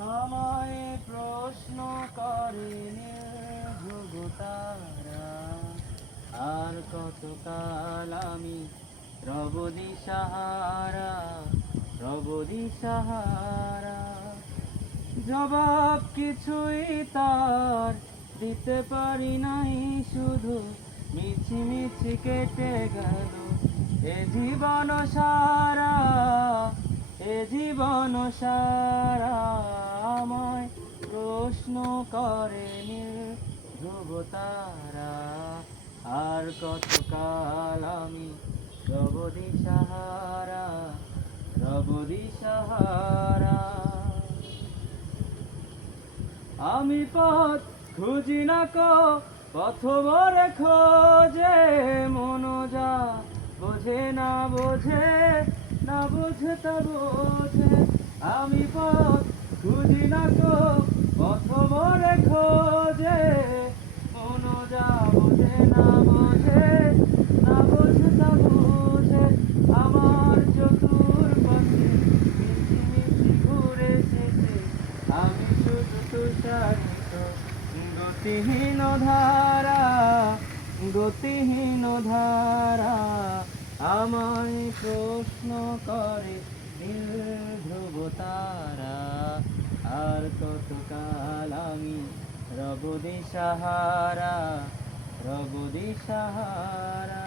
আমায় প্রশ্ন করে ধ্রুব তারা, আর কতকাল আমি রব দিশাহারা, রব দিশাহারা। জবাব কিছুই তার দিতে পারি নাই, শুধু মিছি মিছি কেটে গেল এ জীবন সারা, এ জীবন সারা। আমায় প্রশ্ন করে ধ্রুব তারা, আর কতকাল আমি রব দিশাহারা, রব দিশাহারা। আমি পথ খুঁজি না কো, পথ ভরে খোঁজে, মন যা বোঝে না বোঝে, না বোঝে তা বোঝে। আমি পথ খুঁজি না কো, পথ ভরে খোঁজে, মন যা বোঝে না বোঝে, না বোঝে তা বোঝে। আমার চতুর্পাশে মিছি মিছি ঘুরে শেষে আমি শুধু তুষারিত গতিহীন ধারা, গতিহীন ধারা। আমায় প্রশ্ন করে নীল ধ্রুব তারা, আর কতকাল আমি রব দিশাহারা, রব দিশাহারা।